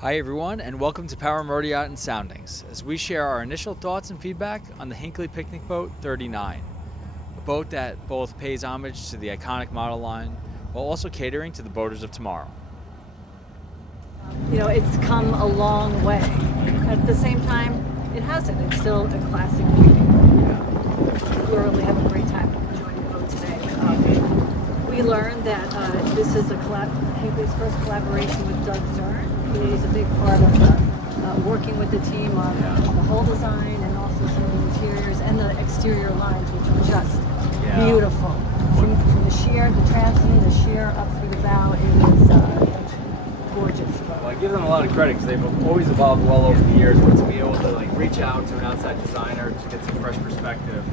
Hi everyone, and welcome to Power Motoryacht and Soundings, as we share our initial thoughts and feedback on the Hinckley Picnic Boat 39, a boat that both pays homage to the iconic model line, while also catering to the boaters of tomorrow. You know, it's come a long way. At the same time, it hasn't. It's still a classic picnic boat. We're really having a great time enjoying the boat today. We learned that this is Hinckley's first collaboration with Doug Zern. He was a big part of working with the team on the hull design and also some of the interiors and the exterior lines, which are just beautiful. From the sheer, the transom, the sheer up through the bow, it was gorgeous. Well, I give them a lot of credit because they've always evolved well over the years, but to be able to reach out to an outside designer to get some fresh perspective,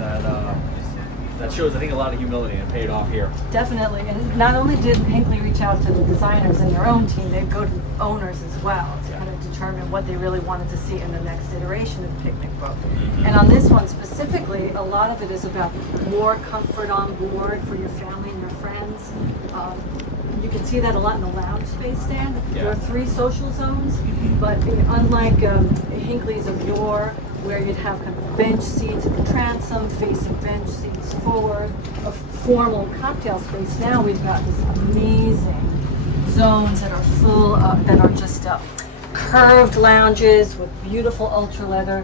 that shows, I think, a lot of humility, and it paid off here. Definitely, and not only did Hinckley reach out to the designers in their own team, they'd go to owners as well to kind of determine what they really wanted to see in the next iteration of the picnic boat. And on this one specifically, a lot of it is about more comfort on board for your family and your friends. You can see that a lot in the lounge space stand. There are 3 social zones, but unlike Hinckley's of yore, where you'd have kind of bench seats at the transom, facing bench seats forward, a formal cocktail space. Now we've got this amazing zones that are full of, that are just curved lounges with beautiful ultra leather.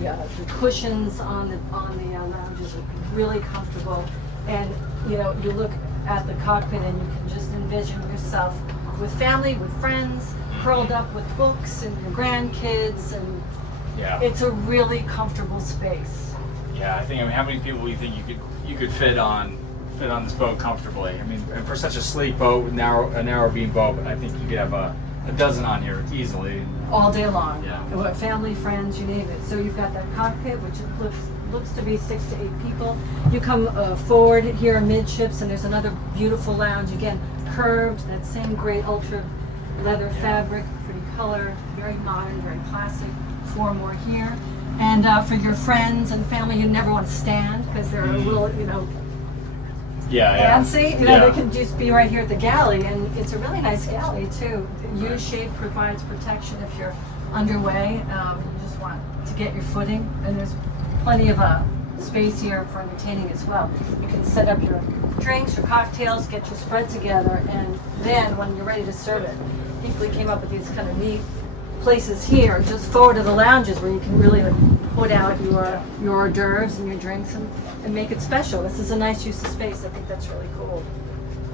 The cushions on the lounges are really comfortable, and you look at the cockpit and you can just envision yourself with family, with friends, curled up with books and your grandkids, and it's a really comfortable space. Yeah, I think. How many people do you think you could fit on this boat comfortably? I mean, and for such a sleek boat, a narrow beam boat, I think you could have a dozen on here easily. All day long. Yeah. Family, friends, you name it. So you've got that cockpit, which looks to be 6 to 8 people. You come forward here midships, and there's another beautiful lounge, again curved, that same great ultra leather fabric, pretty color, very modern, very classic. 4 more here, and for your friends and family who never want to stand because they're a little, fancy. They can just be right here at the galley, and it's a really nice galley too. U-shape provides protection if you're underway. You just want to get your footing, and there's plenty of space here for entertaining as well. You can set up your drinks, your cocktails, get your spread together, and then when you're ready to serve it, Hinckley came up with these kind of neat places here, just forward of the lounges, where you can really put out your hors d'oeuvres and your drinks and make it special. This is a nice use of space. I think that's really cool.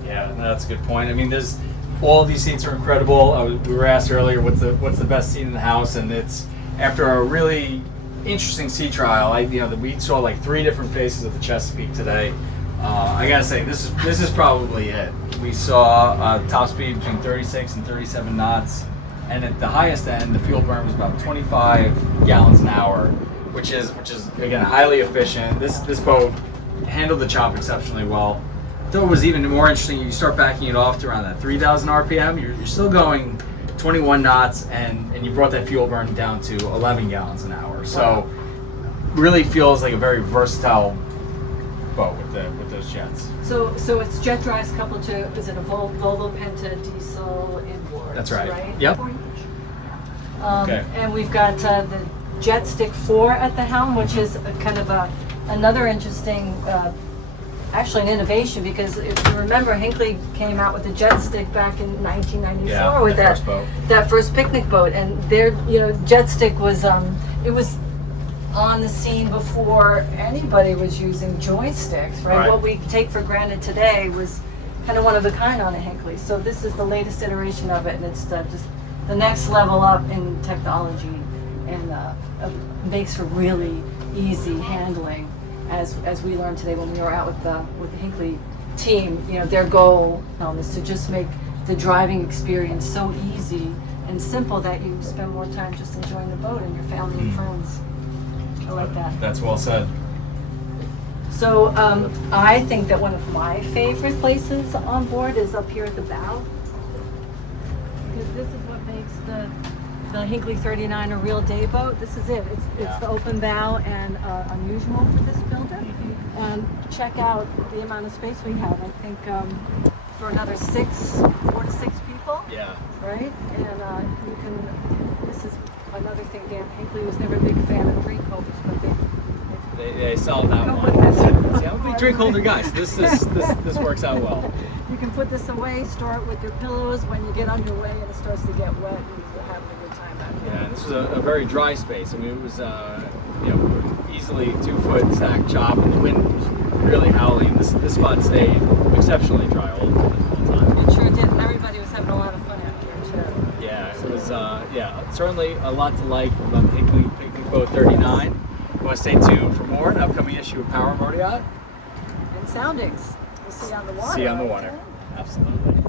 Yeah, that's a good point. I mean, there's all of these seats are incredible. We were asked earlier what's the best seat in the house, and it's after a really interesting seat trial. We saw 3 different faces of the Chesapeake today. I gotta say, this is probably it. We saw top speed between 36 and 37 knots. And at the highest end, the fuel burn was about 25 gallons an hour, which is again highly efficient. This boat handled the chop exceptionally well. I thought it was even more interesting. You start backing it off to around that 3,000 RPM. You're still going 21 knots, and you brought that fuel burn down to 11 gallons an hour. So really feels like a very versatile boat with those jets. So it's jet drives coupled to, is it a Volvo Penta diesel inboard? That's right. Yep. Okay. And we've got the Jetstick 4 at the helm, which is kind of another interesting, actually an innovation, because if you remember, Hinckley came out with the Jetstick back in 1994 with that first picnic boat, and their Jetstick was it was on the scene before anybody was using joysticks, right? What we take for granted today was kind of one of a kind on a Hinckley. So this is the latest iteration of it, and it's just the next level up in technology, and makes for really easy handling. As we learned today when we were out with the Hinckley team, their goal is to just make the driving experience so easy and simple that you spend more time just enjoying the boat and your family and friends. I like that. That's well said. So I think that one of my favorite places on board is up here at the bow, because this is what makes the Hinckley 39 a real day boat. This is it. It's the open bow, and unusual for this builder. And check out the amount of space we have. I think for another 4 to 6 people. people. Yeah. Right? And you can, this is another thing, Dan Hinckley was never a big fan of drink holders, but They sell that Come one. with this. See, I'm a big drink holder guy, so this works out well. you can put this away, store it with your pillows. When you get underway and it starts to get wet, you're having a good time out here. Yeah, and this was a very dry space. I mean, it was easily 2 foot stacked chop, and the wind was really howling. This spot stayed exceptionally dry all the time. It sure did, and everybody was having a lot of fun out here too. Yeah, it was certainly a lot to like about the Hinckley Picnic Boat 39. You want to stay tuned for more, an upcoming issue of Power Motoryacht. And soundings. We'll see you on the water. See you on the water. Absolutely.